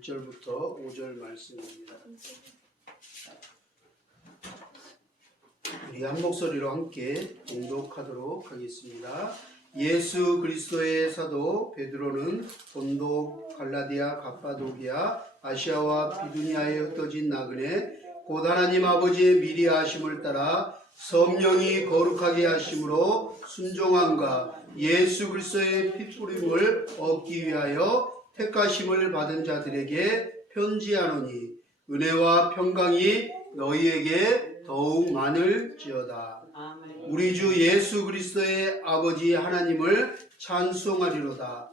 1절부터 5절 말씀입니다. 우리 한 목소리로 함께 봉독하도록 하겠습니다. 예수 그리스도의 사도 베드로는 본도, 갈라디아, 갑바도기아, 아시아와 비두니아에 흩어진 나그네 곧 하나님 아버지의 미리 하심을 따라 성령이 거룩하게 하심으로 순종함과 예수 그리스도의 피뿌림을 얻기 위하여 택하심을 받은 자들에게 편지하노니 은혜와 평강이 너희에게 더욱 많을지어다. 우리 주 예수 그리스도의 아버지 하나님을 찬송하리로다.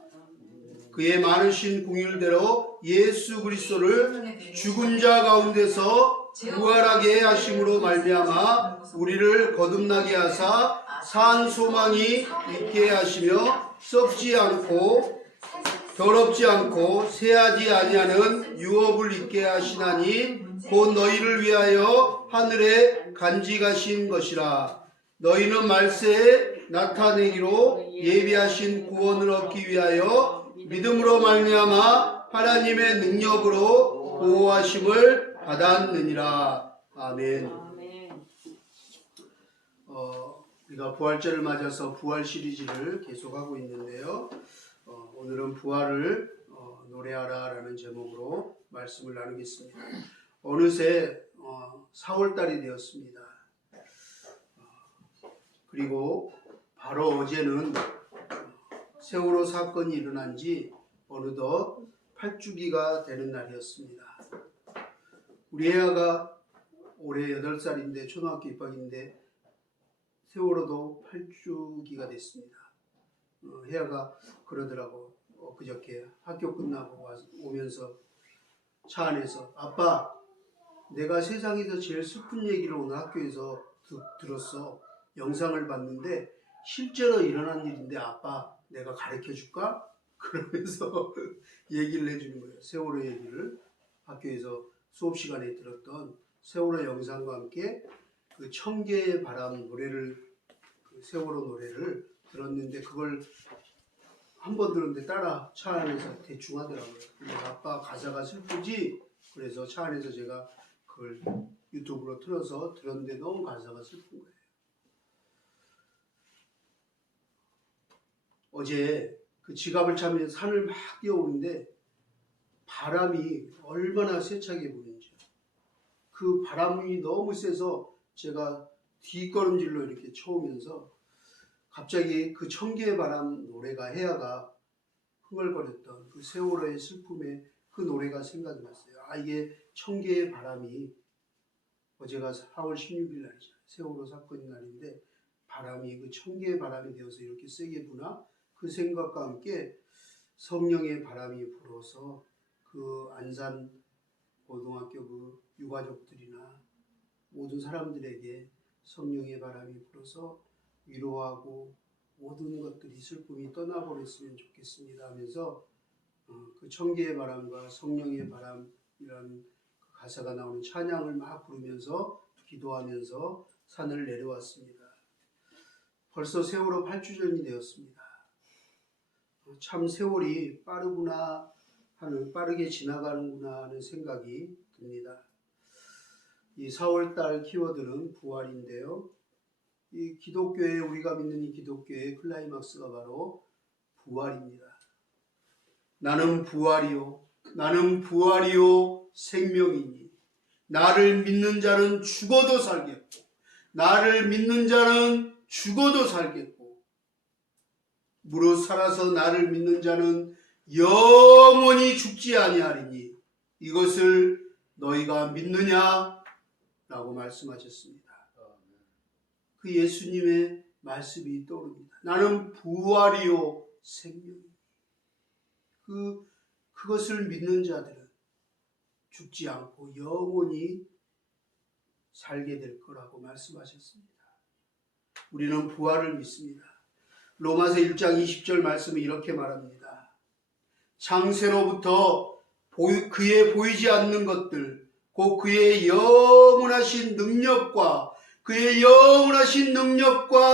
그의 많으신 긍휼대로 예수 그리스도를 죽은 자 가운데서 부활하게 하심으로 말미암아 우리를 거듭나게 하사 산 소망이 있게 하시며 썩지 않고 더럽지 않고 새하지 아니하는 유업을 있게 하시나니 곧 너희를 위하여 하늘에 간직하신 것이라. 너희는 말세에 나타내기로 예비하신 구원을 얻기 위하여 믿음으로 말미암아 하나님의 능력으로 보호하심을 받았느니라. 아멘. 우리가 부활절을 맞아서 부활 시리즈를 계속하고 있는데요. 오늘은 부활을 노래하라 라는 제목으로 말씀을 나누겠습니다. 어느새 4월달이 되었습니다. 그리고 바로 어제는 세월호 사건이 일어난 지 어느덧 8주기가 되는 날이었습니다. 우리 혜아가 올해 8살인데 초등학교 입학인데 세월호도 8주기가 됐습니다. 혜아가 그러더라고. 그저께 학교 끝나고 오면서 차 안에서 아빠, 내가 세상에서 제일 슬픈 얘기를 오늘 학교에서 들었어. 영상을 봤는데 실제로 일어난 일인데 아빠, 내가 가르쳐 줄까? 그러면서 얘기를 해주는 거예요. 세월호 얘기를 학교에서 수업 시간에 들었던 세월호 영상과 함께 그 청계의 바람 노래를, 그 세월호 노래를 들었는데 그걸 한 번 들었는데 따라 차 안에서 대충 하더라고요. 아빠 가사가 슬프지? 그래서 차 안에서 제가 그걸 유튜브로 틀어서 들었는데 너무 가사가 슬픈 거예요. 어제 그 지갑을 차면서 산을 막 뛰어오는데 바람이 얼마나 세차게 부는지, 그 바람이 너무 세서 제가 뒷걸음질로 이렇게 쳐오면서 갑자기 그 청계의 바람 노래가 혜아가 흥얼거렸던 그 세월호의 슬픔에 그 노래가 생각이 났어요. 아, 이게 청계의 바람이, 어제가 4월 16일 날이죠. 세월호 사건 날인데 바람이 그 청계의 바람이 되어서 이렇게 세게 부나? 그 생각과 함께 성령의 바람이 불어서 그 안산 고등학교 그 유가족들이나 모든 사람들에게 성령의 바람이 불어서 위로하고 모든 것들이 슬픔이 떠나버렸으면 좋겠습니다 하면서 그 청계의 바람과 성령의 바람이라는 그 가사가 나오는 찬양을 막 부르면서 기도하면서 산을 내려왔습니다. 벌써 세월호 8주년이 되었습니다. 참 세월이 빠르구나 하는, 빠르게 지나가는구나 하는 생각이 듭니다. 이 4월달 키워드는 부활인데요. 이 기독교에, 우리가 믿는 이 기독교의 클라이막스가 바로 부활입니다. 나는 부활이요, 나는 부활이요 생명이니 나를 믿는 자는 죽어도 살겠고 나를 믿는 자는 죽어도 살겠고 무릇 살아서 나를 믿는 자는 영원히 죽지 아니하리니 이것을 너희가 믿느냐? 라고 말씀하셨습니다. 그 예수님의 말씀이 떠오릅니다. 나는 부활이요 생명이요. 그것을 믿는 자들은 죽지 않고 영원히 살게 될 거라고 말씀하셨습니다. 우리는 부활을 믿습니다. 로마서 1장 20절 말씀이 이렇게 말합니다. 창세로부터 그의 보이지 않는 것들, 곧 그의 영원하신 능력과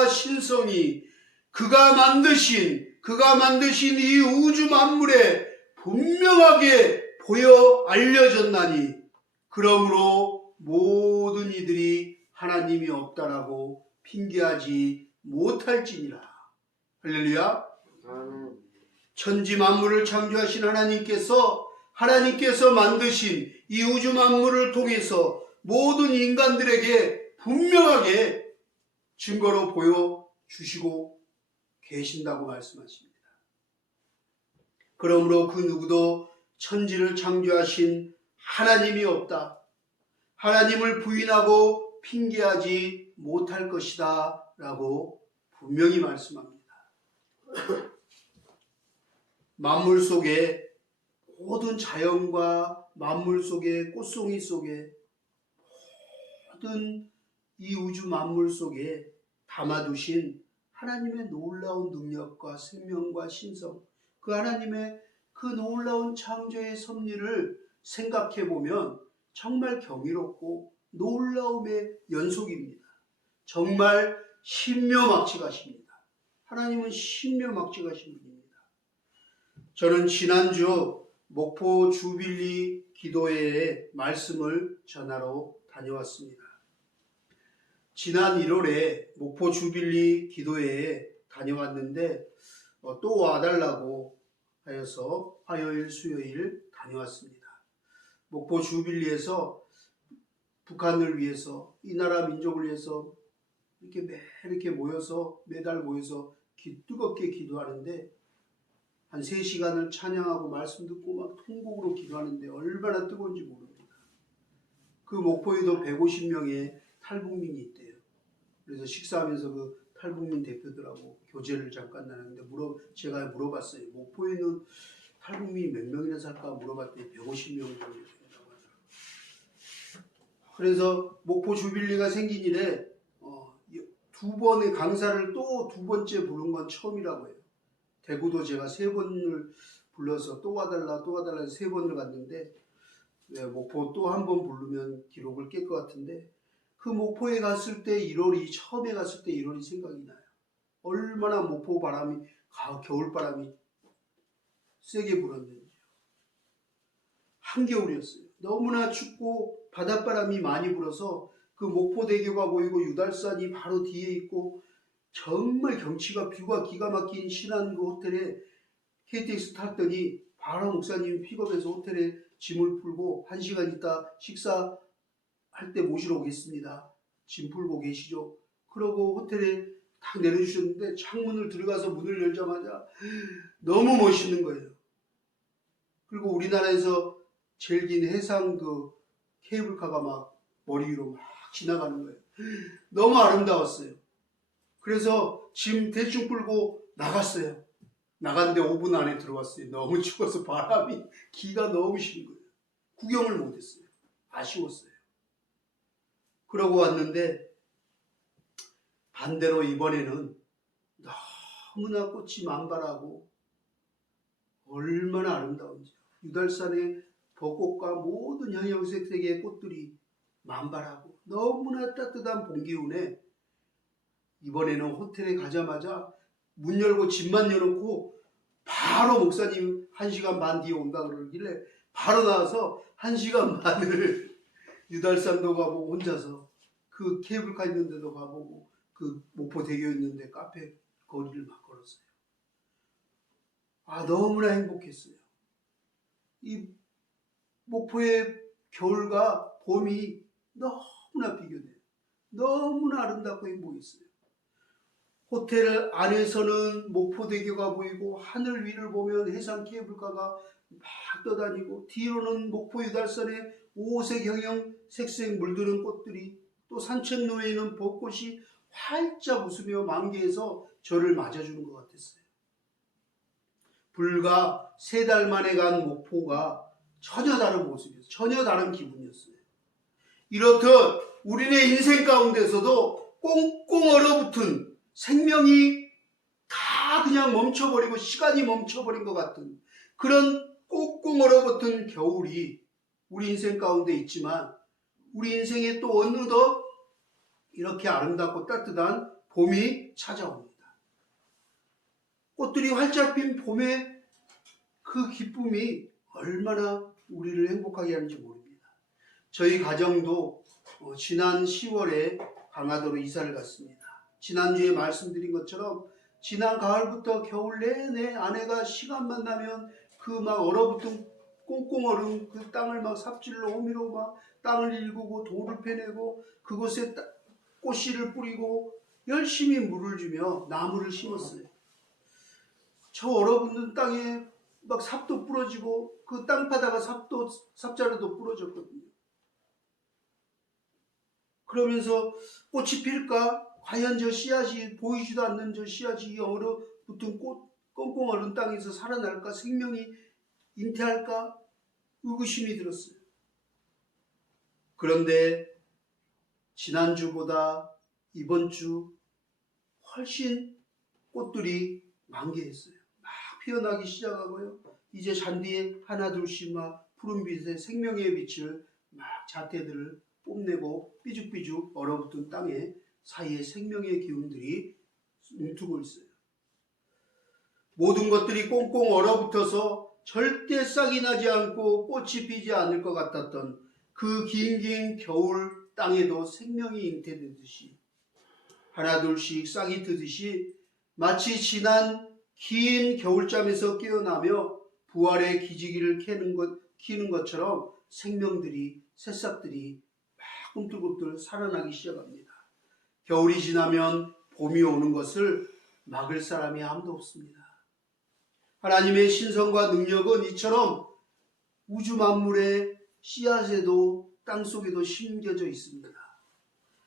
신성이 그가 만드신 이 우주 만물에 분명하게 보여 알려졌나니 그러므로 모든 이들이 하나님이 없다라고 핑계하지 못할지니라. 할렐루야. 천지 만물을 창조하신 하나님께서 만드신 이 우주 만물을 통해서 모든 인간들에게 분명하게 증거로 보여주시고 계신다고 말씀하십니다. 그러므로 그 누구도 천지를 창조하신 하나님이 없다, 하나님을 부인하고 핑계하지 못할 것이다 라고 분명히 말씀합니다. 만물 속에, 모든 자연과 만물 속에, 꽃송이 속에, 모든 이 우주 만물 속에 담아두신 하나님의 놀라운 능력과 생명과 신성, 그 하나님의 그 놀라운 창조의 섭리를 생각해 보면 정말 경이롭고 놀라움의 연속입니다. 정말 신묘막측하십니다. 하나님은 신묘막측하신 분입니다. 저는 지난주 목포 주빌리 기도회에 말씀을 전하러 다녀왔습니다. 지난 1월에 목포 주빌리 기도회에 다녀왔는데 또 와달라고 하여서 화요일, 수요일 다녀왔습니다. 목포 주빌리에서 북한을 위해서, 이 나라 민족을 위해서 이렇게 모여서 매달 모여서 뜨겁게 기도하는데 한 3시간을 찬양하고 말씀 듣고 막 통곡으로 기도하는데 얼마나 뜨거운지 모릅니다. 그 목포에도 150명의 탈북민이 있대요. 그래서 식사하면서 그 탈북민 대표들하고 교제를 잠깐 나눴는데 제가 물어봤어요. 목포에는 탈북민이 몇 명이나 살까 물어봤더니 150명 정도 된다고 하더라고요. 그래서 목포 주빌리가 생긴 이래 2번의 강사를 또 2번째 부른 건 처음이라고 해요. 대구도 제가 3번을 불러서 또 와달라 3번을 갔는데 목포 또 한 번 부르면 기록을 깰 것 같은데, 그 목포에 갔을 때 1월이, 처음에 갔을 때 1월이 생각이 나요. 얼마나 목포 바람이, 겨울 바람이 세게 불었는지요. 한겨울이었어요. 너무나 춥고 바닷바람이 많이 불어서 그 목포대교가 보이고 유달산이 바로 뒤에 있고 정말 경치가, 뷰가 기가 막힌 신안 그 호텔에 KTX 탔더니 바로 목사님이 픽업해서 호텔에 짐을 풀고 1시간 있다 식사할 때 모시러 오겠습니다. 짐 풀고 계시죠? 그러고 호텔에 딱 내려주셨는데 창문을 들어가서 문을 열자마자 너무 멋있는 거예요. 그리고 우리나라에서 제일 긴 해상 그 케이블카가 막 머리 위로 막 지나가는 거예요. 너무 아름다웠어요. 그래서 짐 대충 끌고 나갔어요. 나갔는데 5분 안에 들어왔어요. 너무 추워서 바람이, 기가 너무 싫은 거예요. 구경을 못했어요. 아쉬웠어요. 그러고 왔는데 반대로 이번에는 너무나 꽃이 만발하고 얼마나 아름다운지, 유달산의 벚꽃과 모든 형형색색의 꽃들이 만발하고 너무나 따뜻한 봄 기운에 이번에는 호텔에 가자마자 문 열고 집만 열어놓고 바로 목사님 1시간 반 뒤에 온다 그러길래 바로 나와서 1시간 반을 유달산도 가보고 혼자서 그 케이블카 있는 데도 가보고 그 목포대교 있는데 카페 거리를 막 걸었어요. 너무나 행복했어요. 이 목포의 겨울과 봄이 너무나 비교돼요. 너무나 아름답고 행복했어요. 호텔 안에서는 목포대교가 보이고 하늘 위를 보면 해상 케이블카가 막 떠다니고 뒤로는 목포 유달산에 5색 형형 색색 물드는 꽃들이, 또 산책로에는 벚꽃이 활짝 웃으며 만개해서 저를 맞아주는 것 같았어요. 불과 3달 만에 간 목포가 전혀 다른 모습이었어요. 전혀 다른 기분이었어요. 이렇듯 우리네 인생 가운데서도 꽁꽁 얼어붙은 생명이 다 그냥 멈춰버리고 시간이 멈춰버린 것 같은 그런 꽁꽁 얼어붙은 겨울이 우리 인생 가운데 있지만, 우리 인생에 또 어느덧 이렇게 아름답고 따뜻한 봄이 찾아옵니다. 꽃들이 활짝 핀 봄의 그 기쁨이 얼마나 우리를 행복하게 하는지 모릅니다. 저희 가정도 지난 10월에 강화도로 이사를 갔습니다. 지난주에 말씀드린 것처럼 지난 가을부터 겨울 내내 아내가 시간만 나면 그 막 얼어붙은 꽁꽁 얼은 그 땅을 막 삽질로 호미로 막 땅을 일구고 돌을 패내고 그곳에 꽃씨를 뿌리고 열심히 물을 주며 나무를 심었어요. 저 얼어붙는 땅에 막 삽도 부러지고 그 땅파다가 삽자루도 부러졌거든요. 그러면서 꽃이 필까? 과연 저 씨앗이 보이지도 않는 저 씨앗이 얼어붙은 꽁꽁 얼은 땅에서 살아날까? 생명이 잉태할까? 의구심이 들었어요. 그런데 지난주보다 이번 주 훨씬 꽃들이 만개했어요. 막 피어나기 시작하고요. 이제 잔디에 하나 둘씩 막 푸른빛의 생명의 빛을 막 자태들을 뽐내고 삐죽삐죽 얼어붙은 땅에 사이에 생명의 기운들이 움트고 있어요. 모든 것들이 꽁꽁 얼어붙어서 절대 싹이 나지 않고 꽃이 피지 않을 것 같았던 그 긴긴 겨울 땅에도 생명이 잉태되듯이 하나 둘씩 싹이 트듯이 마치 지난 긴 겨울잠에서 깨어나며 부활의 기지개를 키는 것처럼 생명들이 새싹들이 막 꿈틀꿈틀 살아나기 시작합니다. 겨울이 지나면 봄이 오는 것을 막을 사람이 아무도 없습니다. 하나님의 신성과 능력은 이처럼 우주 만물의 씨앗에도 땅속에도 심겨져 있습니다.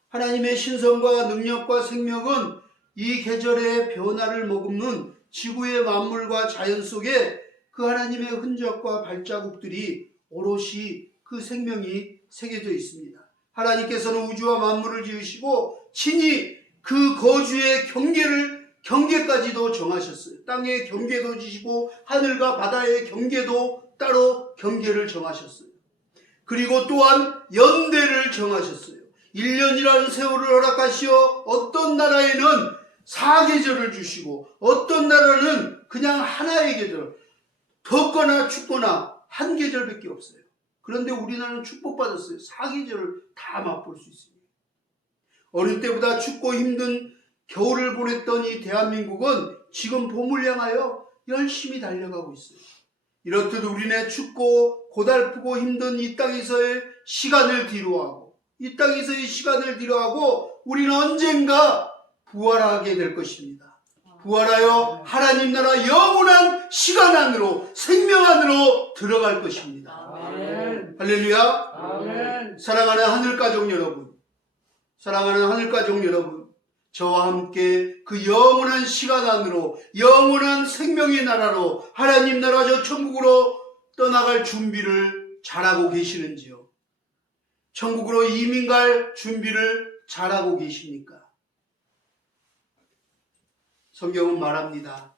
하나님의 신성과 능력과 생명은 이 계절의 변화를 머금는 지구의 만물과 자연 속에 그 하나님의 흔적과 발자국들이 오롯이 그 생명이 새겨져 있습니다. 하나님께서는 우주와 만물을 지으시고 친히 그 거주의 경계까지도 정하셨어요. 땅의 경계도 지시고 하늘과 바다의 경계도 따로 경계를 정하셨어요. 그리고 또한 연대를 정하셨어요. 1년이라는 세월을 허락하시어 어떤 나라에는 4계절을 주시고 어떤 나라는 그냥 하나의 계절, 덥거나 춥거나 한 계절밖에 없어요. 그런데 우리나라는 축복받았어요. 4계절을 다 맛볼 수 있습니다. 어릴 때보다 춥고 힘든 겨울을 보냈던 이 대한민국은 지금 봄을 향하여 열심히 달려가고 있어요. 이렇듯 우리네 춥고 고달프고 힘든 이 땅에서의 시간을 뒤로하고 우리는 언젠가 부활하게 될 것입니다. 부활하여 하나님 나라 영원한 시간 안으로 생명 안으로 들어갈 것입니다. 아멘. 할렐루야. 아멘. 사랑하는 하늘가족 여러분, 저와 함께 그 영원한 시간 안으로 영원한 생명의 나라로 하나님 나라 저 천국으로 떠나갈 준비를 잘하고 계시는지요? 천국으로 이민 갈 준비를 잘하고 계십니까? 성경은 말합니다.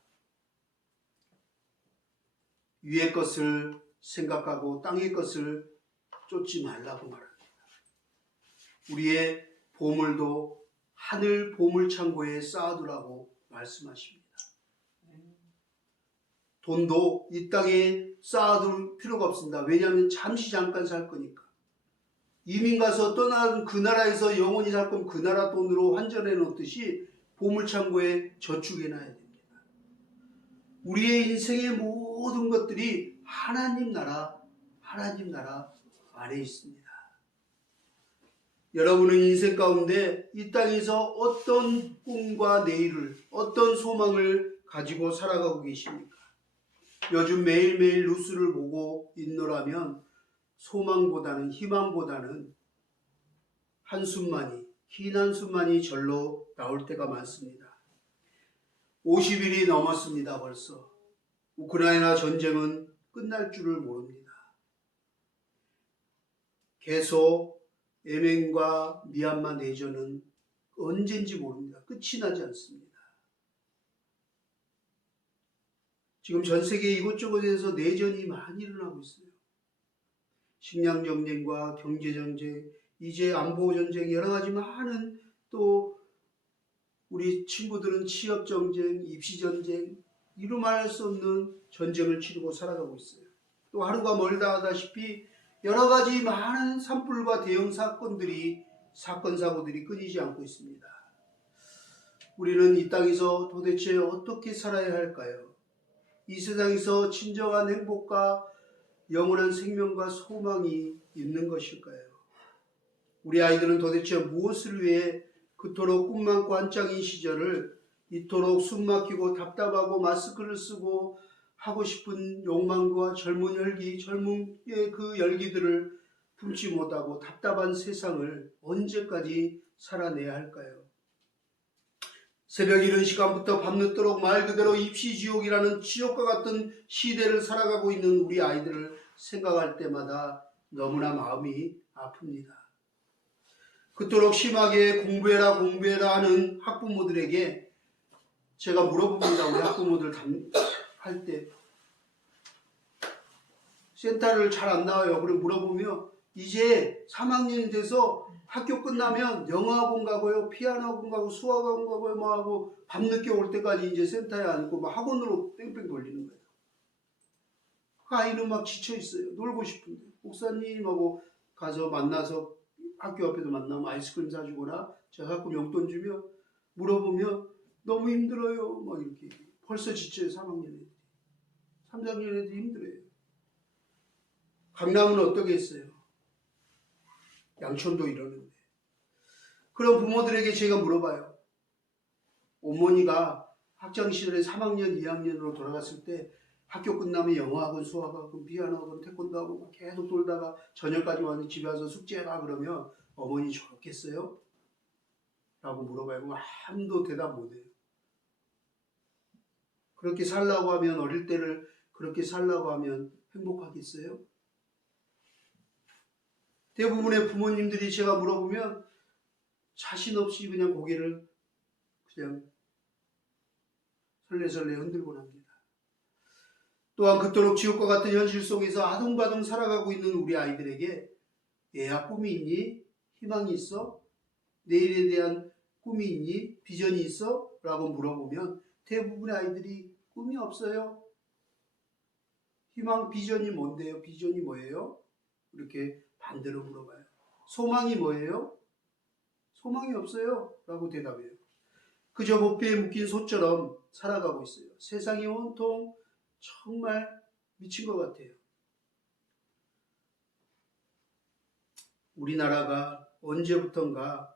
위의 것을 생각하고 땅의 것을 쫓지 말라고 말합니다. 우리의 보물도 하늘 보물창고에 쌓아두라고 말씀하십니다. 돈도 이 땅에 쌓아둘 필요가 없습니다. 왜냐하면 잠시 잠깐 살 거니까. 이민 가서 떠난 그 나라에서 영원히 살 거면 그 나라 돈으로 환전해 놓듯이 보물창고에 저축해 놔야 됩니다. 우리의 인생의 모든 것들이 하나님 나라 안에 있습니다. 여러분은 인생 가운데 이 땅에서 어떤 꿈과 내일을, 어떤 소망을 가지고 살아가고 계십니까? 요즘 매일매일 뉴스를 보고 있노라면 소망보다는 희망보다는 긴 한숨만이 절로 나올 때가 많습니다. 50일이 넘었습니다. 벌써. 우크라이나 전쟁은 끝날 줄을 모릅니다. 계속 예멘과 미얀마 내전은 언젠지 모릅니다. 끝이 나지 않습니다. 지금 전 세계 이곳저곳에서 내전이 많이 일어나고 있어요. 식량 전쟁과 경제 전쟁, 이제 안보 전쟁, 여러 가지 많은, 또 우리 친구들은 취업 전쟁, 입시 전쟁, 이루 말할 수 없는 전쟁을 치르고 살아가고 있어요. 또 하루가 멀다 하다시피 여러 가지 많은 산불과 대형 사건들이 사건 사고들이 끊이지 않고 있습니다. 우리는 이 땅에서 도대체 어떻게 살아야 할까요? 이 세상에서 진정한 행복과 영원한 생명과 소망이 있는 것일까요? 우리 아이들은 도대체 무엇을 위해 그토록 꿈 많고 한창인 시절을 이토록 숨 막히고 답답하고 마스크를 쓰고 하고 싶은 욕망과 젊은 혈기, 젊음의 그 열기들을 품지 못하고 답답한 세상을 언제까지 살아내야 할까요? 새벽 이른 시간부터 밤늦도록 말 그대로 입시지옥이라는 지옥과 같은 시대를 살아가고 있는 우리 아이들을 생각할 때마다 너무나 마음이 아픕니다. 그토록 심하게 공부해라 하는 학부모들에게 제가 물어봅니다. 우리 학부모들 할 때 센터를 잘 안 나와요. 그래 물어보면 이제 3학년이 돼서 학교 끝나면 영어학원 가고요, 피아노학원 가고, 수학학원 가고요, 뭐 하고 밤늦게 올 때까지 이제 센터에 앉고 막 학원으로 뺑뺑 돌리는 거예요. 그 아이는 막 지쳐 있어요. 놀고 싶은데 목사님하고 가서 만나서 학교 앞에서 만나면 아이스크림 사주거나 제가 가끔 용돈 주면 물어보면 너무 힘들어요. 막 이렇게 벌써 지쳐요. 3학년 애들이. 3학년 애들이 힘들어요. 강남은 어떻게 했어요? 양천도 이러는데. 그런 부모들에게 제가 물어봐요. 어머니가 학창시절에 3학년, 2학년으로 돌아갔을 때 학교 끝나면 영어학원, 수학학원, 피아노학원, 태권도학원 막 계속 돌다가 저녁까지 와서 집에 와서 숙제해라 그러면 어머니 좋겠어요? 라고 물어봐요. 아무도 대답 못해요. 그렇게 살라고 하면 어릴 때를 그렇게 살라고 하면 행복하겠어요? 대부분의 부모님들이 제가 물어보면 자신 없이 그냥 고개를 그냥 설레설레 흔들곤 합니다. 또한 그토록 지옥과 같은 현실 속에서 아둥바둥 살아가고 있는 우리 아이들에게 얘야 꿈이 있니? 희망이 있어? 내일에 대한 꿈이 있니? 비전이 있어? 라고 물어보면 대부분의 아이들이 꿈이 없어요. 희망, 비전이 뭔데요? 비전이 뭐예요? 이렇게 반대로 물어봐요. 소망이 뭐예요? 소망이 없어요. 라고 대답해요. 그저 목표에 묶인 소처럼 살아가고 있어요. 세상이 온통 정말 미친 것 같아요. 우리나라가 언제부턴가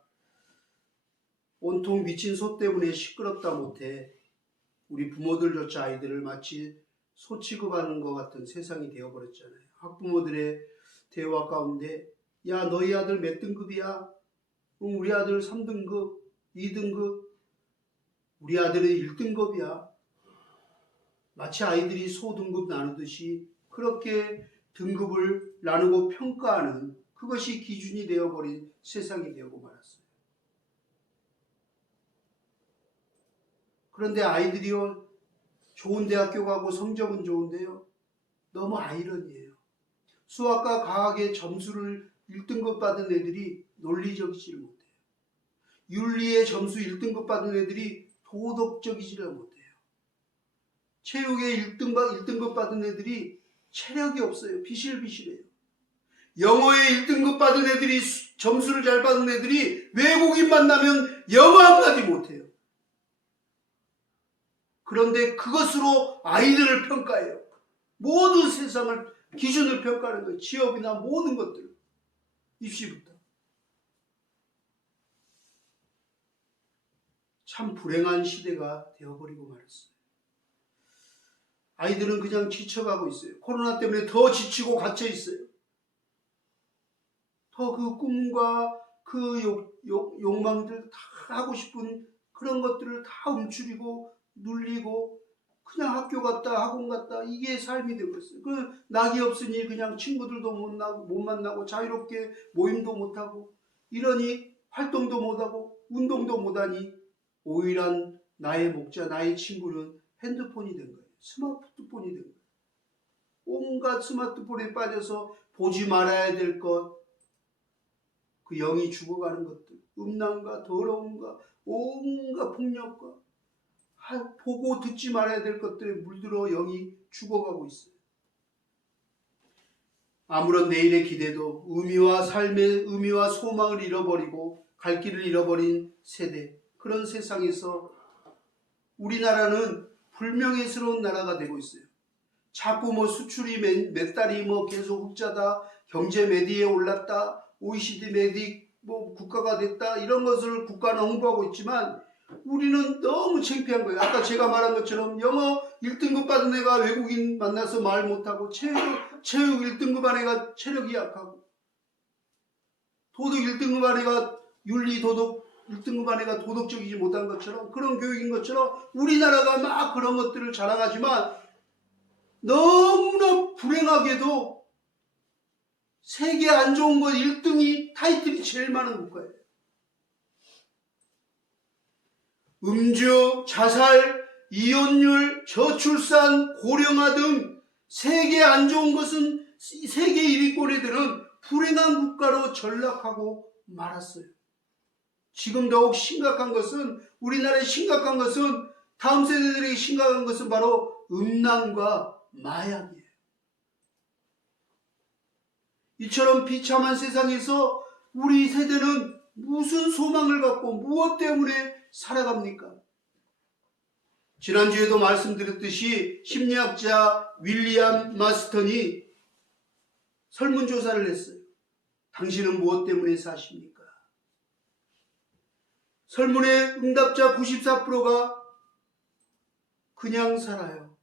온통 미친 소 때문에 시끄럽다 못해 우리 부모들조차 아이들을 마치 소 취급하는 것 같은 세상이 되어버렸잖아요. 학부모들의 대화 가운데 야 너희 아들 몇 등급이야? 우리 아들 3등급, 2등급, 우리 아들은 1등급이야. 마치 아이들이 소등급 나누듯이 그렇게 등급을 나누고 평가하는 그것이 기준이 되어버린 세상이 되고 말았어요. 그런데 아이들이요 좋은 대학교 가고 성적은 좋은데요 너무 아이러니해요. 수학과 과학의 점수를 1등급 받은 애들이 논리적이지를 못해요. 윤리의 점수 1등급 받은 애들이 도덕적이지를 못해요. 체육에 1등급 받은 애들이 체력이 없어요. 비실비실해요. 영어에 1등급 받은 애들이 점수를 잘 받은 애들이 외국인 만나면 영어 한마디 못해요. 그런데 그것으로 아이들을 평가해요. 모든 세상을 기준을 평가하는 거예요. 취업이나 모든 것들. 입시부터. 참 불행한 시대가 되어버리고 말았어요. 아이들은 그냥 지쳐가고 있어요. 코로나 때문에 더 지치고 갇혀 있어요. 더 그 꿈과 그 욕망들 다 하고 싶은 그런 것들을 다 움츠리고 눌리고 그냥 학교 갔다 학원 갔다 이게 삶이 되고 있어요. 그 낙이 없으니 그냥 친구들도 못 만나고 자유롭게 모임도 못하고 이러니 활동도 못하고 운동도 못하니 오일한 나의 목자 나의 친구는 핸드폰이 된 거예요. 스마트폰이 된 거예요. 온갖 스마트폰에 빠져서 보지 말아야 될 것, 그 영이 죽어가는 것들, 음란과 더러움과 온갖 폭력과 보고 듣지 말아야 될 것들에 물들어 영이 죽어가고 있어요. 아무런 내일의 기대도 의미와 삶의 의미와 소망을 잃어버리고 갈 길을 잃어버린 세대, 그런 세상에서 우리나라는 불명예스러운 나라가 되고 있어요. 자꾸 뭐 수출이 몇 달이 뭐 계속 흑자다, 경제 매디에 올랐다, OECD 매디 뭐 국가가 됐다, 이런 것을 국가는 홍보하고 있지만 우리는 너무 창피한 거예요. 아까 제가 말한 것처럼 영어 1등급 받은 애가 외국인 만나서 말 못하고, 체육 1등급 한 애가 체력이 약하고, 도덕 1등급 한 애가 윤리 도덕 1등급 한 애가 도덕적이지 못한 것처럼, 그런 교육인 것처럼 우리나라가 막 그런 것들을 자랑하지만 너무나 불행하게도 세계 안 좋은 것 1등이 타이틀이 제일 많은 국가예요. 음주, 자살, 이혼율, 저출산, 고령화 등 세계 안 좋은 것은 세계 1위권 애들은 불행한 국가로 전락하고 말았어요. 지금 더욱 심각한 것은, 우리나라에 심각한 것은, 다음 세대들에게 심각한 것은 바로 음란과 마약이에요. 이처럼 비참한 세상에서 우리 세대는 무슨 소망을 갖고 무엇 때문에 살아갑니까? 지난주에도 말씀드렸듯이 심리학자 윌리엄 마스턴이 설문조사를 했어요. 당신은 무엇 때문에 사십니까? 설문의 응답자 94%가 그냥 살아요.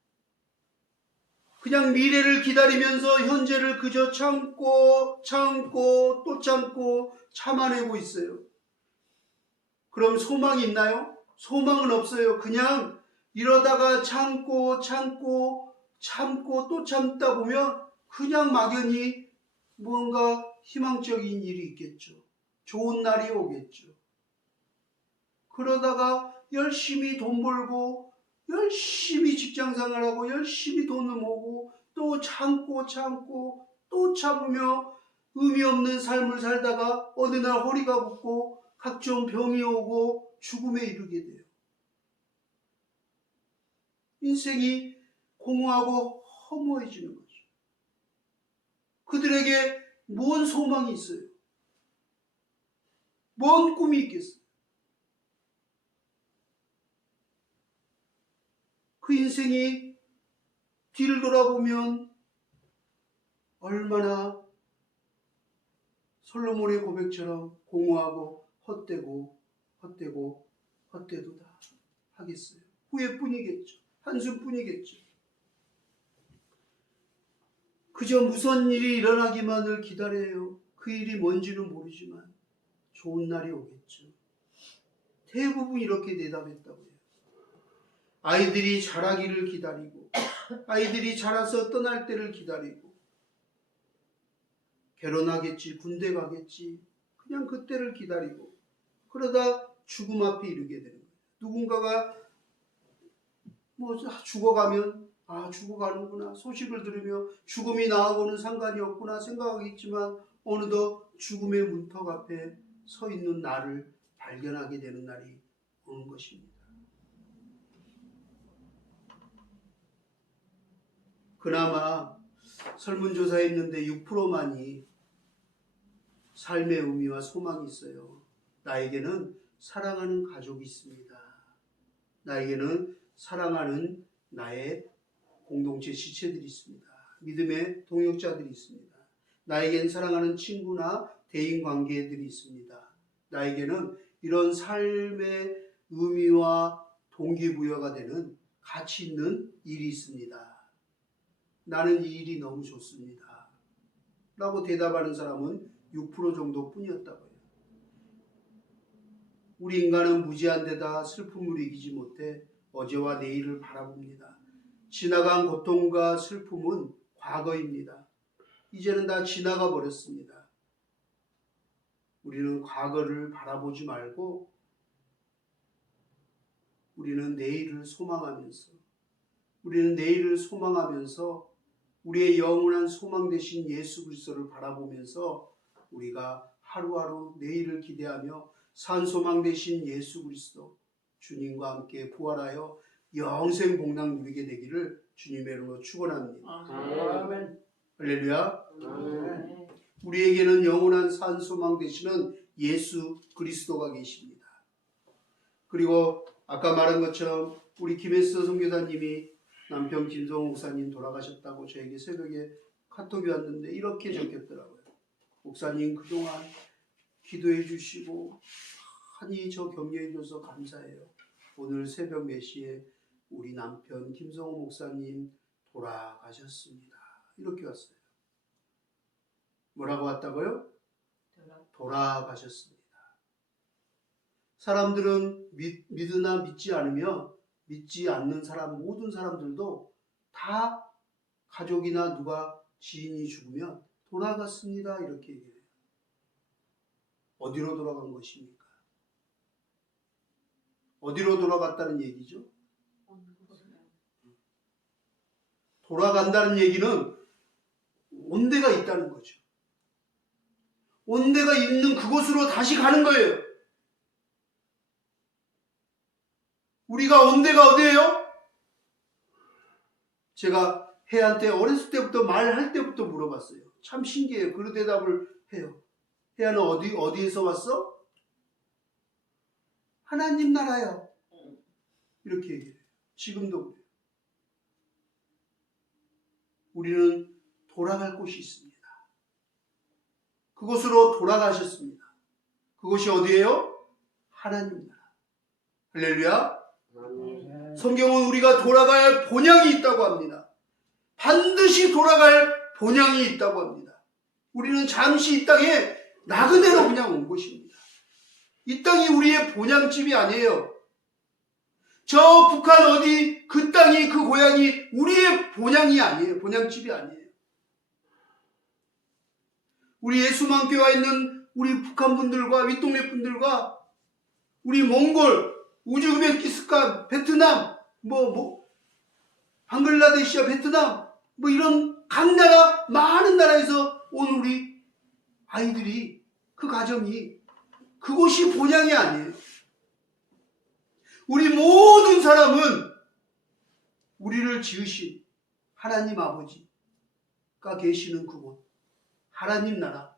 그냥 미래를 기다리면서 현재를 그저 참고 또 참고 참아내고 있어요. 그럼 소망이 있나요? 소망은 없어요. 그냥 이러다가 참고 또 참다 보면 그냥 막연히 뭔가 희망적인 일이 있겠죠. 좋은 날이 오겠죠. 그러다가 열심히 돈 벌고 열심히 직장 생활하고 열심히 돈을 모으고 또 참고 또 참으며 의미 없는 삶을 살다가 어느 날 허리가 붓고 각종 병이 오고 죽음에 이르게 돼요. 인생이 공허하고 허무해지는 거죠. 그들에게 뭔 소망이 있어요? 뭔 꿈이 있겠어요? 그 인생이 뒤를 돌아보면 얼마나 솔로몬의 고백처럼 공허하고 헛되도다 하겠어요. 후회뿐이겠죠. 한숨뿐이겠죠. 그저 무슨 일이 일어나기만을 기다려요. 그 일이 뭔지는 모르지만 좋은 날이 오겠죠. 대부분 이렇게 대답했다고요. 아이들이 자라기를 기다리고, 아이들이 자라서 떠날 때를 기다리고, 결혼하겠지, 군대 가겠지, 그냥 그때를 기다리고, 그러다 죽음 앞에 이르게 되는 거예요. 누군가가 뭐 죽어가면 죽어가는구나, 소식을 들으며 죽음이 나하고는 상관이 없구나 생각하겠지만 어느덧 죽음의 문턱 앞에 서 있는 나를 발견하게 되는 날이 오는 것입니다. 그나마 설문조사했는데 6%만이 삶의 의미와 소망이 있어요. 나에게는 사랑하는 가족이 있습니다. 나에게는 사랑하는 나의 공동체 지체들이 있습니다. 믿음의 동역자들이 있습니다. 나에겐 사랑하는 친구나 대인관계들이 있습니다. 나에게는 이런 삶의 의미와 동기부여가 되는 가치 있는 일이 있습니다. 나는 이 일이 너무 좋습니다. 라고 대답하는 사람은 6% 정도뿐이었다고요. 우리 인간은 무지한 데다 슬픔을 이기지 못해 어제와 내일을 바라봅니다. 지나간 고통과 슬픔은 과거입니다. 이제는 다 지나가 버렸습니다. 우리는 과거를 바라보지 말고 우리는 내일을 소망하면서 우리의 영원한 소망 되신 예수 그리스도를 바라보면서 우리가 하루하루 내일을 기대하며 산 소망 되신 예수 그리스도 주님과 함께 부활하여 영생 복락 누리게 되기를 주님의 이름으로 축원합니다. 아멘. 할렐루야. 아멘. 우리에게는 영원한 산소망 되시는 예수 그리스도가 계십니다. 그리고 아까 말한 것처럼 우리 김혜서 선교사님이 남편 김성호 목사님 돌아가셨다고 저에게 새벽에 카톡이 왔는데 이렇게 적혔더라고요. 목사님 그동안 기도해 주시고 많이 저 격려해 줘서 감사해요. 오늘 새벽 4시에 우리 남편 김성호 목사님 돌아가셨습니다. 이렇게 왔어요. 뭐라고 왔다고요? 돌아가셨습니다. 사람들은 믿으나 믿지 않으며 믿지 않는 사람 모든 사람들도 다 가족이나 누가 지인이 죽으면 돌아갔습니다. 이렇게 얘기해요. 어디로 돌아간 것입니까? 어디로 돌아갔다는 얘기죠? 돌아간다는 얘기는 온데가 있다는 거죠. 온데가 있는 그곳으로 다시 가는 거예요. 우리가 온데가 어디예요? 제가 혜한테 어렸을 때부터 말할 때부터 물어봤어요. 참 신기해요. 그 대답을 해요. 혜한은 어디에서 왔어? 하나님 나라요. 이렇게 얘기해요. 지금도 그래요. 우리는 돌아갈 곳이 있습니다. 그곳으로 돌아가셨습니다. 그곳이 어디예요? 하나님 나라. 할렐루야. 성경은 우리가 돌아가야 할 본향이 있다고 합니다. 반드시 돌아갈 본향이 있다고 합니다. 우리는 잠시 이 땅에 나그네로 그냥 온 것입니다. 이 땅이 우리의 본향집이 아니에요. 저 북한 어디 그 땅이 그 고향이 우리의 본향이 아니에요. 본향집이 아니에요. 우리 예수만교회 와 있는 우리 북한 분들과 윗동네 분들과 우리 몽골, 우즈베키스탄, 베트남, 방글라데시아, 베트남, 이런 각 나라, 많은 나라에서 온 우리 아이들이, 그 가정이, 그곳이 본향이 아니에요. 우리 모든 사람은 우리를 지으신 하나님 아버지가 계시는 그곳, 하나님 나라,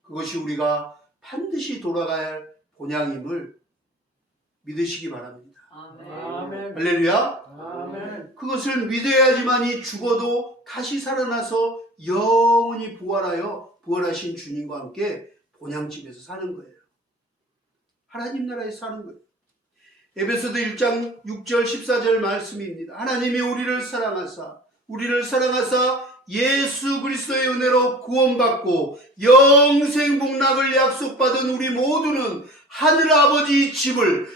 그것이 우리가 반드시 돌아가야 할 본향임을 믿으시기 바랍니다. 아멘. 할렐루야. 아멘. 그것을 믿어야지만이 죽어도 다시 살아나서 영원히 부활하여 부활하신 주님과 함께 본향집에서 사는 거예요. 하나님 나라에서 사는 거예요. 에베소서 1장 6절 14절 말씀입니다. 하나님이 우리를 사랑하사 예수 그리스도의 은혜로 구원받고 영생 복락을 약속받은 우리 모두는 하늘아버지 집을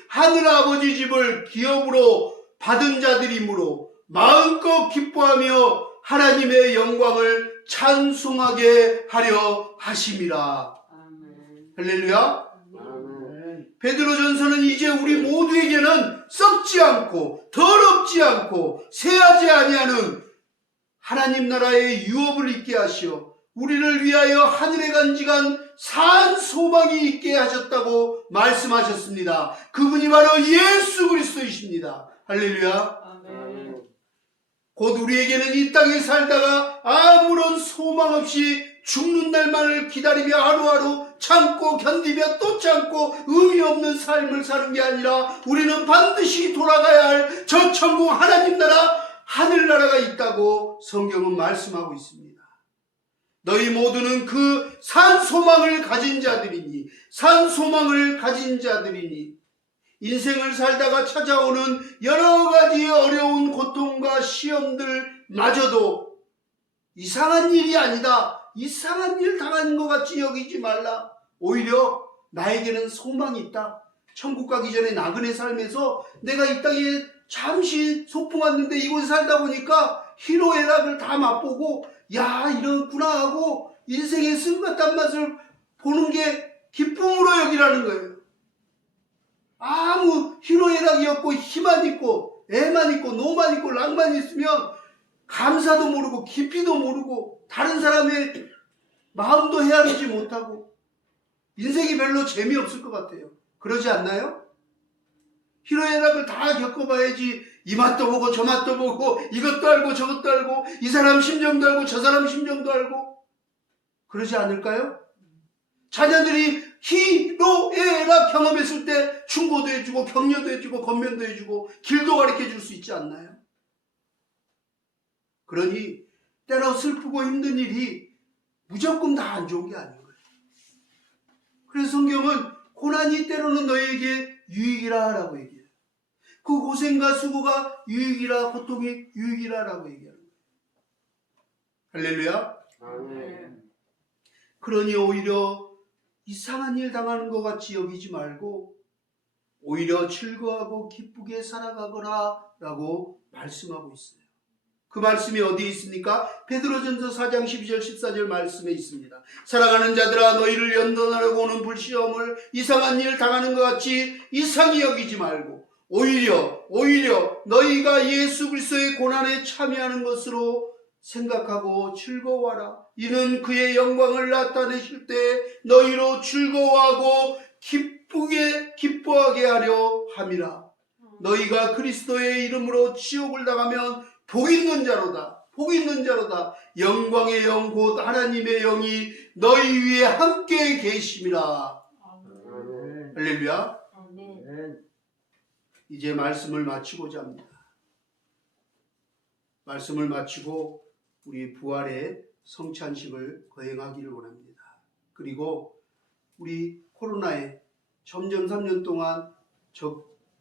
기업으로 받은 자들이므로 마음껏 기뻐하며 하나님의 영광을 찬송하게 하려 하심이라. 할렐루야. 베드로전서는 이제 우리 모두에게는 썩지 않고 더럽지 않고 새하지 아니하는 하나님 나라의 유업을 있게 하시어 우리를 위하여 하늘에 간직한 산 소망이 있게 하셨다고 말씀하셨습니다. 그분이 바로 예수 그리스도이십니다. 할렐루야. 아멘. 곧 우리에게는 이 땅에 살다가 아무런 소망 없이 죽는 날만을 기다리며 하루하루 참고 견디며 또 참고 의미 없는 삶을 사는 게 아니라 우리는 반드시 돌아가야 할 저 천국 하나님 나라, 하늘나라가 있다고 성경은 말씀하고 있습니다. 너희 모두는 그 산소망을 가진 자들이니 인생을 살다가 찾아오는 여러 가지 어려운 고통과 시험들마저도 이상한 일이 아니다, 이상한 일 당하는 것 같이 여기지 말라. 오히려 나에게는 소망이 있다. 천국 가기 전에 나그네 삶에서 내가 이 땅에 잠시 소풍 왔는데 이곳에 살다 보니까 희노애락을 다 맛보고 야 이렇구나 하고 인생의 쓴맛단 맛을 보는 게 기쁨으로 여기라는 거예요. 아무 희노애락이 없고 희만 있고 애만 있고 노만 있고 락만 있으면 감사도 모르고 깊이도 모르고 다른 사람의 마음도 헤아리지 못하고 인생이 별로 재미없을 것 같아요. 그러지 않나요? 희노애락을 다 겪어봐야지 이 맛도 보고 저 맛도 보고 이것도 알고 저것도 알고 이 사람 심정도 알고 저 사람 심정도 알고 그러지 않을까요? 자녀들이 희노애락 경험했을 때 충고도 해주고 격려도 해주고 권면도 해주고 길도 가르쳐 줄 수 있지 않나요? 그러니 때로 슬프고 힘든 일이 무조건 다 안 좋은 게 아닌 거예요. 그래서 성경은 고난이 때로는 너에게 유익이라 라고 얘기해요. 그 고생과 수고가 유익이라, 고통이 유익이라 라고 얘기하는 거예요. 할렐루야. 아멘. 그러니 오히려 이상한 일 당하는 것 같이 여기지 말고 오히려 즐거워하고 기쁘게 살아가거라 라고 말씀하고 있어요. 그 말씀이 어디에 있습니까? 베드로전서 4장 12절 14절 말씀에 있습니다. 사랑하는 자들아 너희를 연단하려고 오는 불시험을 이상한 일 당하는 것 같이 이상히 여기지 말고 오히려 너희가 예수 그리스도의 고난에 참여하는 것으로 생각하고 즐거워하라. 이는 그의 영광을 나타내실 때 너희로 즐거워하고 기뻐하게 하려 함이라. 너희가 그리스도의 이름으로 지옥을 당하면 복 있는 자로다. 영광의 영 곧 하나님의 영이 너희 위에 함께 계심이라. 아멘. 할렐루야. 아멘. 이제 말씀을 마치고자 합니다. 말씀을 마치고 우리 부활의 성찬식을 거행하기를 원합니다. 그리고 우리 코로나에 점점 3년 동안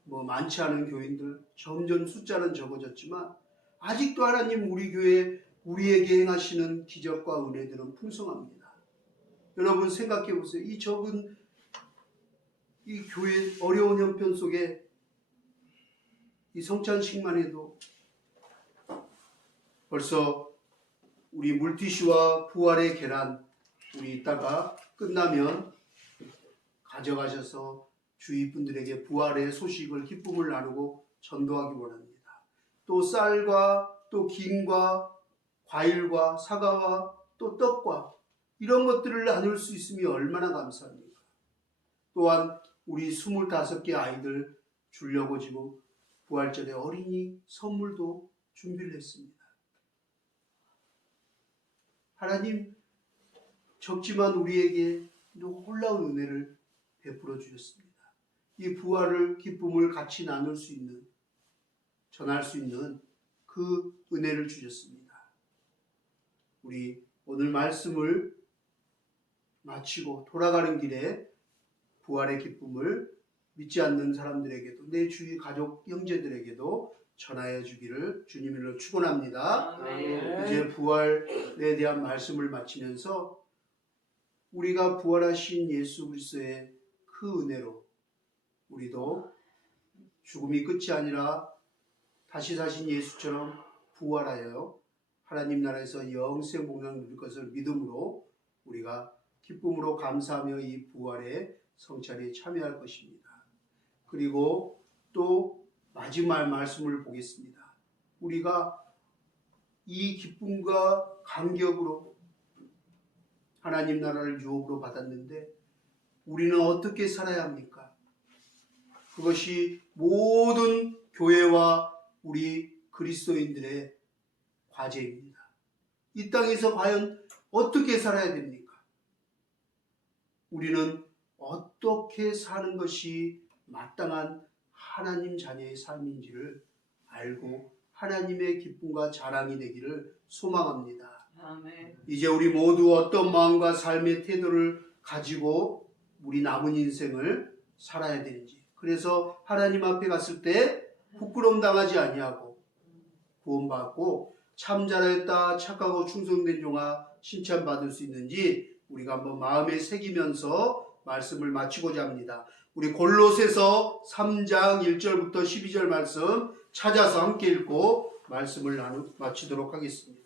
많지 않은 교인들 점점 숫자는 적어졌지만 아직도 하나님 우리 교회 우리에게 행하시는 기적과 은혜들은 풍성합니다. 여러분 생각해 보세요. 이 적은 이 교회 어려운 형편 속에 이 성찬식만 해도 벌써 우리 물티슈와 부활의 계란 우리 이따가 끝나면 가져가셔서 주위 분들에게 부활의 소식을 기쁨을 나누고 전도하기 원합니다. 또 쌀과 또 김과 과일과 사과와 또 떡과 이런 것들을 나눌 수 있으면 얼마나 감사합니까? 또한 우리 25개 아이들 주려고 지금 부활절에 어린이 선물도 준비를 했습니다. 하나님 적지만 우리에게 놀라운 은혜를 베풀어 주셨습니다. 이 부활을 기쁨을 같이 나눌 수 있는 전할 수 있는 그 은혜를 주셨습니다. 우리 오늘 말씀을 마치고 돌아가는 길에 부활의 기쁨을 믿지 않는 사람들에게도 내 주위 가족 형제들에게도 전하여 주기를 주님으로 축원합니다. 아멘. 이제 부활에 대한 말씀을 마치면서 우리가 부활하신 예수 그리스도의 그 은혜로 우리도 죽음이 끝이 아니라 다시 사신 예수처럼 부활하여 하나님 나라에서 영생 복락을 누릴 것을 믿음으로 우리가 기쁨으로 감사하며 이 부활의 성찬에 참여할 것입니다. 그리고 또 마지막 말씀을 보겠습니다. 우리가 이 기쁨과 감격으로 하나님 나라를 유업으로 받았는데 우리는 어떻게 살아야 합니까? 그것이 모든 교회와 우리 그리스도인들의 과제입니다. 이 땅에서 과연 어떻게 살아야 됩니까? 우리는 어떻게 사는 것이 마땅한 하나님 자녀의 삶인지를 알고 하나님의 기쁨과 자랑이 되기를 소망합니다. 아멘. 이제 우리 모두 어떤 마음과 삶의 태도를 가지고 우리 남은 인생을 살아야 되는지, 그래서 하나님 앞에 갔을 때 부끄러움 당하지 아니하고 구원받고 참 잘했다 착하고 충성된 종아 칭찬받을 수 있는지 우리가 한번 마음에 새기면서 말씀을 마치고자 합니다. 우리 골로새서 3장 1절부터 12절 말씀 찾아서 함께 읽고 말씀을 마치도록 하겠습니다.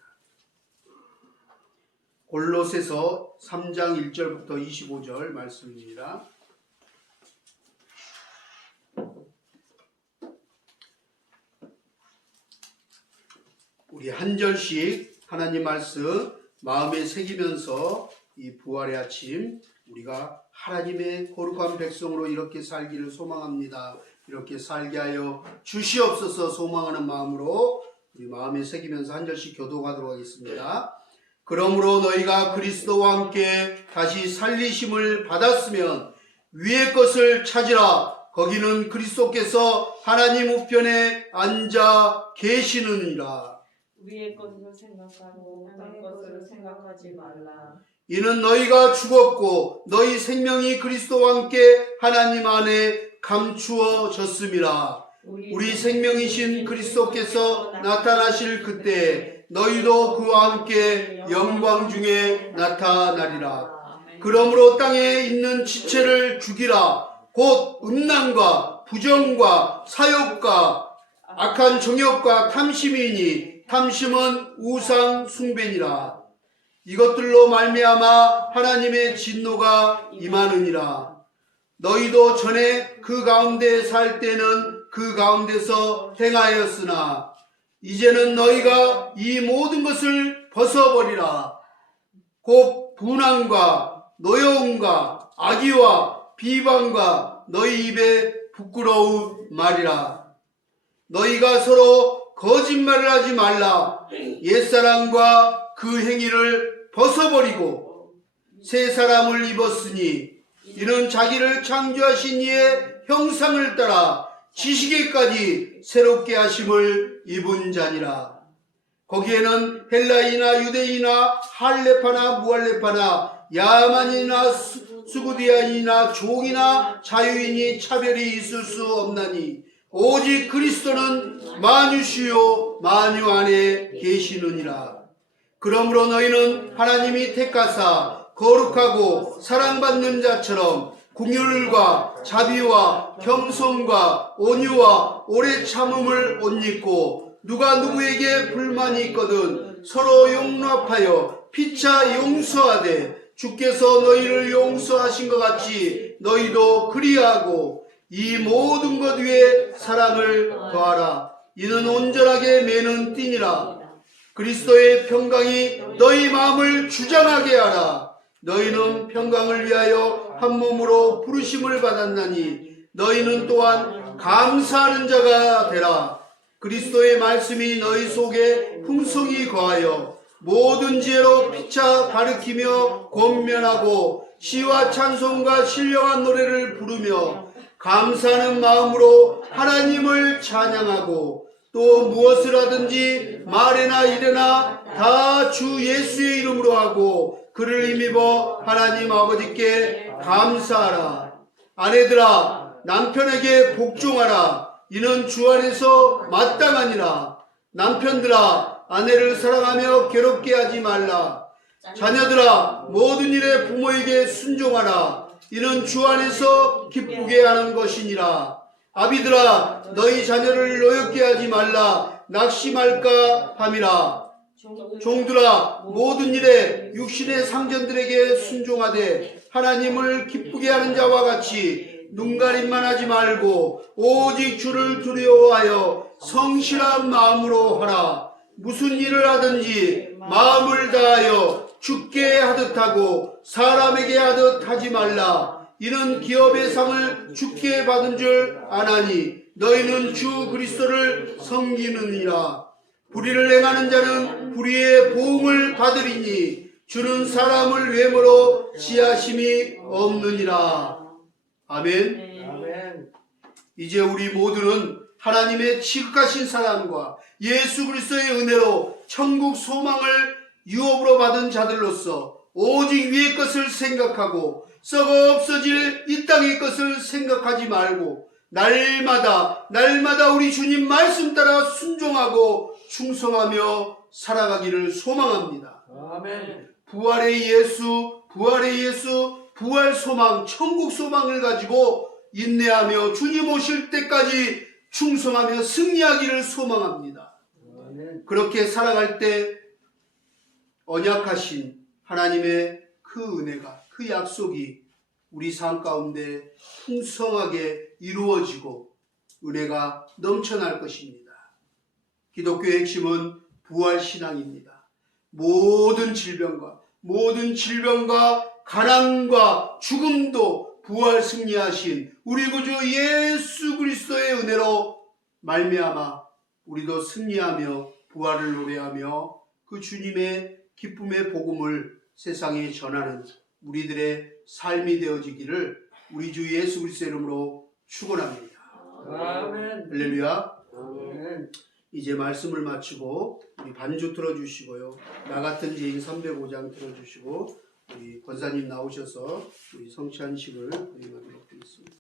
골로새서 3장 1절부터 25절 말씀입니다. 우리 한 절씩 하나님 말씀 마음에 새기면서 이 부활의 아침 우리가 하나님의 거룩한 백성으로 이렇게 살기를 소망합니다. 이렇게 살게 하여 주시옵소서 소망하는 마음으로 우리 마음에 새기면서 한 절씩 교독하도록 하겠습니다. 그러므로 너희가 그리스도와 함께 다시 살리심을 받았으면 위의 것을 찾으라. 거기는 그리스도께서 하나님 우편에 앉아 계시느니라. 위의 것을 생각하고 땅의 것을 생각하지 말라. 이는 너희가 죽었고 너희 생명이 그리스도와 함께 하나님 안에 감추어졌음이라. 우리 생명이신 그리스도께서 나타나실 그때 너희도 그와 함께 영광 중에 나타나리라. 그러므로 땅에 있는 지체를 죽이라. 곧 음란과 부정과 사욕과 악한 정욕과 탐심이니 탐심은 우상 숭배니라. 이것들로 말미암아 하나님의 진노가 임하느니라. 너희도 전에 그 가운데 살 때는 그 가운데서 행하였으나 이제는 너희가 이 모든 것을 벗어버리라. 곧 분함과 노여움과 악의와 비방과 너희 입에 부끄러운 말이라. 너희가 서로 거짓말을 하지 말라. 옛사람과 그 행위를 벗어버리고 새 사람을 입었으니 이는 자기를 창조하신 이의 형상을 따라 지식에까지 새롭게 하심을 입은 자니라. 거기에는 헬라이나 유대이나 할레파나 무할레파나 야만이나 수구디아인이나 종이나 자유인이 차별이 있을 수 없나니 오직 그리스도는 만유시요 만유 안에 계시느니라. 그러므로 너희는 하나님이 택하사 거룩하고 사랑받는 자처럼 긍휼과 자비와 겸손과 온유와 오래 참음을 옷 입고 누가 누구에게 불만이 있거든 서로 용납하여 피차 용서하되 주께서 너희를 용서하신 것 같이 너희도 그리하고 이 모든 것 위에 사랑을 더하라. 이는 온전하게 매는 띠니라. 그리스도의 평강이 너희 마음을 주장하게 하라. 너희는 평강을 위하여 한 몸으로 부르심을 받았나니 너희는 또한 감사하는 자가 되라. 그리스도의 말씀이 너희 속에 풍성히 거하여 모든 지혜로 피차 가르치며 권면하고 시와 찬송과 신령한 노래를 부르며 감사하는 마음으로 하나님을 찬양하고 또 무엇을 하든지 말에나 일에나 다 주 예수의 이름으로 하고 그를 힘입어 하나님 아버지께 감사하라. 아내들아 남편에게 복종하라. 이는 주 안에서 마땅하니라. 남편들아 아내를 사랑하며 괴롭게 하지 말라. 자녀들아 모든 일에 부모에게 순종하라. 이는 주 안에서 기쁘게 하는 것이니라. 아비들아 너희 자녀를 노엽게 하지 말라. 낙심할까 함이라. 종들아 모든 일에 육신의 상전들에게 순종하되 하나님을 기쁘게 하는 자와 같이 눈가림만 하지 말고 오직 주를 두려워하여 성실한 마음으로 하라. 무슨 일을 하든지 마음을 다하여 주께 하듯 하고 사람에게 하듯 하지 말라. 이는 기업의 상을 주께 받은 줄 아나니 너희는 주 그리스도를 섬기느니라. 불의를 행하는 자는 불의의 보응을 받으리니 주는 사람을 외모로 지하심이 없느니라. 아멘. 아멘. 이제 우리 모두는 하나님의 지극하신 사랑과 예수 그리스도의 은혜로 천국 소망을 유업으로 받은 자들로서 오직 위의 것을 생각하고 썩어 없어질 이 땅의 것을 생각하지 말고 날마다 우리 주님 말씀 따라 순종하고 충성하며 살아가기를 소망합니다. 아멘. 부활의 예수, 부활 소망, 천국 소망을 가지고 인내하며 주님 오실 때까지 충성하며 승리하기를 소망합니다. 아멘. 그렇게 살아갈 때 언약하신 하나님의 그 은혜가, 그 약속이 우리 삶 가운데 풍성하게 이루어지고 은혜가 넘쳐날 것입니다. 기독교의 핵심은 부활신앙입니다. 모든 질병과 가난과 죽음도 부활 승리하신 우리 구주 예수 그리스도의 은혜로 말미암아 우리도 승리하며 부활을 노래하며 그 주님의 기쁨의 복음을 세상에 전하는 우리들의 삶이 되어지기를 우리 주 예수 그리스도의 이름으로 축원합니다. 아멘. 할렐루야. 아멘. 이제 말씀을 마치고 우리 반주 틀어주시고요. 나 같은 죄인 305장 틀어주시고 우리 권사님 나오셔서 우리 성취한식을 거행하도록 하겠습니다.